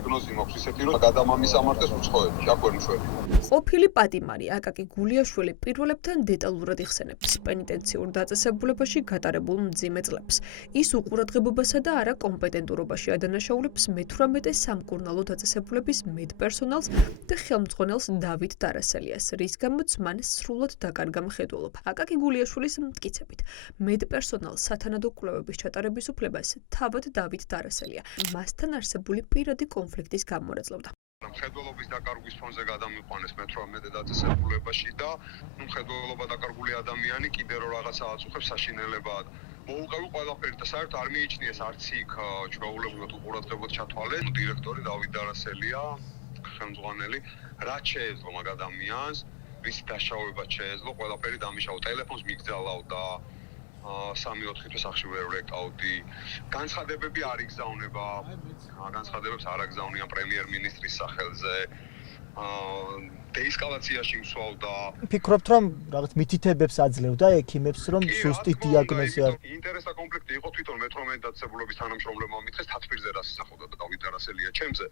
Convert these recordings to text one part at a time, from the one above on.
დიაგნოზი მაქვს ისეთი, რომ გადამამისამართეს უცხოეთში, აქ ვერ მშვენი. ყოფილი პატიმარი აკაკი გულიაშვილი პირველებთან დეტალურად იხსენებს პენიტენციურ დაწესებულებაში გატარებულ მძიმე წლებს. ის უყურადღებობასა და არა კომპეტენტურობაში ადანაშაულებს მე-18 სამკურნალო დაწესებულების მედპერსონალს და ხელმძღვანელს დავით დარასელიას, რის გამოც მან სრულად დაკარგა მხედველობა. აკაკი გულიაშვილის მტკიცებით, მედპერსონალს სათანადო კვლევების ჩატარების უფლებას თავად დავით დარასელია მასთან არსებული პირადი კონფლიქტის გამო ეძლევდა. მხედველობის დაკარგვის ფონზე გადამიყვანეს მე-18 დაწესებულებაში და მხედველობა დაკარგული ადამიანი კიდე რო რაღაცა აწუხებს საშინელებაა. მოუყევი ყველაფერი და საერთოდ არ მიიჩნიეს არც იქ ჩვეულებრივად უყურადღებოდ ჩათვალე დირექტორი დავით დარასელია, ხელმძღვანელი, რაც შეეძლო მაგ ადამიანს, რის დაშავება შეეძლო, ყველაფერი დამიშავა, ტელეფონს მიგზავნავდა 3-4 თვე სახლში ვერ ეკავდი. განცხადებები არ იგზავნება, განცხადებებს არ აგზავნიან პრემიერ-მინისტრის სახელზე. დეესკალაციაში მსვავდა. ფიქრობთ, რომ რაღაც მითითებებს აძლევდა ექიმებს, რომ ზუსტი დიაგნოზი არ. ინტერესთა კონფლიქტი იყო თვითონ მე-18 დაწესებულების თანამშრომლებმა მითხეს თათბირზე რას ისახავდა და დავით დარასელია ჩემზე.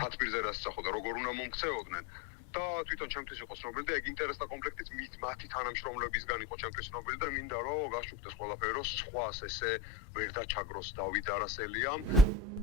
თათბირზე რას ისახავდა, როგორ უნდა მომქცეოდნენ. და თვითონ ჩემთვის იყო ცნობილი და ეგ ინტერესთა კონფლიქტიც მათი თანამშრომლებისგან იყო ჩემთვის ცნობილი და მინდა რომ გაშუქდეს ყველაფერი, რომ სხვას ესე ვერ დაჩაგროს დავით დარასელიამ.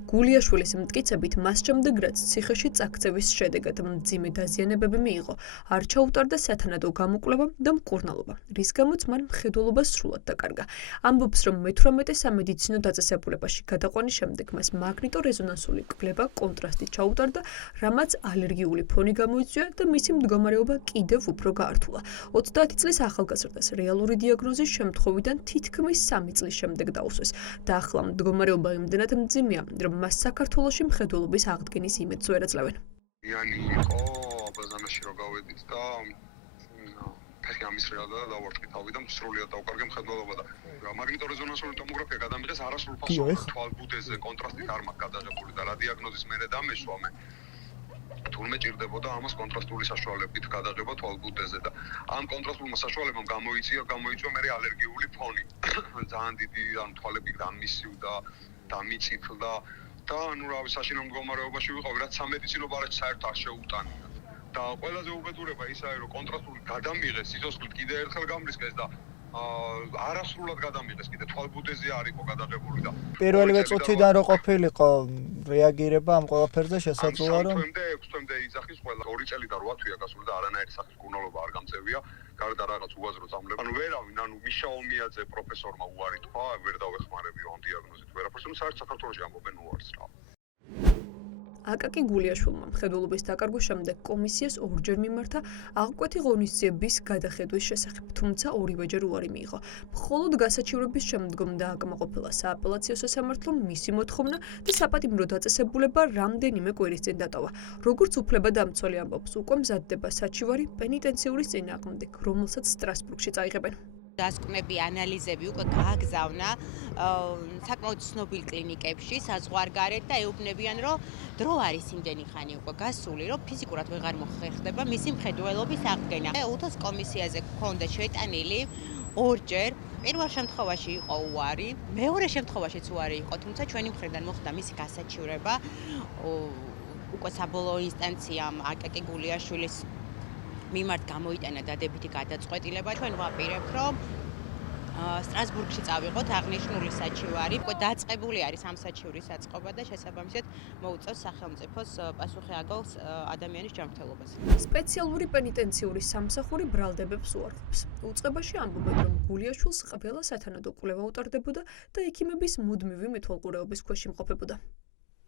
გულიაშვილის მტკიცებით, მას შემდეგ რაც ციხეში წაქცევის შედეგად მძიმე დაზიანებები მიიღო, არ ჩაუტარდა სათანადო გამოკვლევა და მკურნალობა, რის გამოც მან მხედველობა სრულად დაკარგა. ამბობს, რომ მე-18 სამედიცინო დაწესებულებაში გადაყვანის შემდეგ მას მაგნიტორეზონანსული კვლევა კონტრასტით ჩაუტარდა, რამაც ალერგიული ფონი გამოიწვია და მისი მდგომარეობა კიდევ უფრო გაართულა. 30 წლის ახალგაზრდას რეალური დიაგნოზის შემთხვევიდან თითქმის 3 წლის შემდეგ დაუსვეს და ახლა მდგომარეობა იმდენად მძიმეა, რომ მას საქართველოში მხედველობის აღდგენის იმედს ვერ აძლევენ. იანი იყო აბაზანაში რო გავედით და ფეხი ამისრიალა და დავარტყითავი და სრულიად დავკარგე მხედველობა და მაგნიტორეზონანსული ტომოგრაფია გადამიღეს არასრულ ფასოვნად თვალბუდეზე კონტრასტით არ მაქვს გადაღებული და რა დიაგნოზის მერე დამეშვა მე. თურმე ჭირდებოდა ამას კონტრასტული საშუალებით გადაღება თვალბუდეზე და ამ კონტრასტულმა საშუალებამ გამოიწვია მე ალერგიული ფონი. ძალიან დიდი თვალები გამისივდა, დამიწითლდა და ანუ რავი საშინო მდგომარეობაში ვიყავი, რაც სამედიცინო ბარათში საერთოდ არ შეუტანიათ. და ყველაზე უბედურება ისაა, რომ კონტრასტული გადამიღეს, სიცოცხლით კიდე ერთხელ გამრისკეს და არასრულად გადამიღეს, კიდე თვალბუდეზე არ იყო გადაღებული და პირველივე წუთიდან რო ყოფილიყო რეაგირება ამ ყველაფერზე შესაძლოა რომ 6 თვემდე იძახის ყველა 2 წელი და 8 თვეა გასული და არანაირი სახის მკურნალობა არ გამწევია, გარდა რაღაც უაზრო წამლება. ანუ ვერავინ, ანუ მიშა ომიაძე პროფესორმა უარი თქვა, ვერ დავეხმარებიო ამ დიაგნოზით ვერაფერს, ну საერთოდ საქართველოში ამბობენ უარს რა. აკაკი გულიაშვილმა მხედველობის დაკარგვის შემდეგ კომისიას ორჯერ მიმართა აღკვეთი ღონისძიების გადახედვის შესახებ, თუმცა ორივეჯერ უარი მიიღო. მხოლოდ გასაჩივრების შემდგომ დააკმაყოფილა სააპელაციო სასამართლომ მისი მოთხოვნა და საპატიმრო დაწესებულება რამდენიმე კვირის წინ დატოვა. როგორც უფლებადამცველი ამბობს, უკვე მზადდება საჩივარი პენიტენციური წინააღმდეგ, რომელსაც სტრასბურგში წაიღებენ. დასკვნები, ანალიზები უკვე გააგზავნა საკმაოდ ცნობილ კლინიკებში, საზღვარგარეთ და ეუბნებიან, რომ დრო არის იმდენი ხანი უკვე გასული, რომ ფიზიკურად ვეღარ მოხერხდება მისი მხედველობის აღდგენა. უთოს კომისიაზე გქონდა შეტანილი ორჯერ. პირველ შემთხვევაში იყო უარი, მეორე შემთხვევაშიც უარი იყო, თუმცა ჩვენი მხრიდან მოხდა მისი გასაჩივრება. უკვე საბოლოო ინსტანციამ აკაკი გულიაშვილის მიმართ გამოიტანა დადებითი გადაწყვეტილება. ჩვენ ვაპირებთ, რომ სტრასბურგში წავიღოთ აღნიშნული საჩივარი. უკვე დაწყებული არის ამ საჩივრის აწყობა და შესაბამისად მოუწევს სახელმწიფოს პასუხი აგავს ადამიანის ჯანმრთელობას. სპეციალური პენიტენციური სამსახური ბრალდებებს უარყოფს. უწყებაში ამბობენ, რომ გულიაშვილს ყველა სათანადო კვლევა უტარდებოდა და ექიმების მუდმივი მეთვალყურეობის ქვეშ იმყოფებოდა.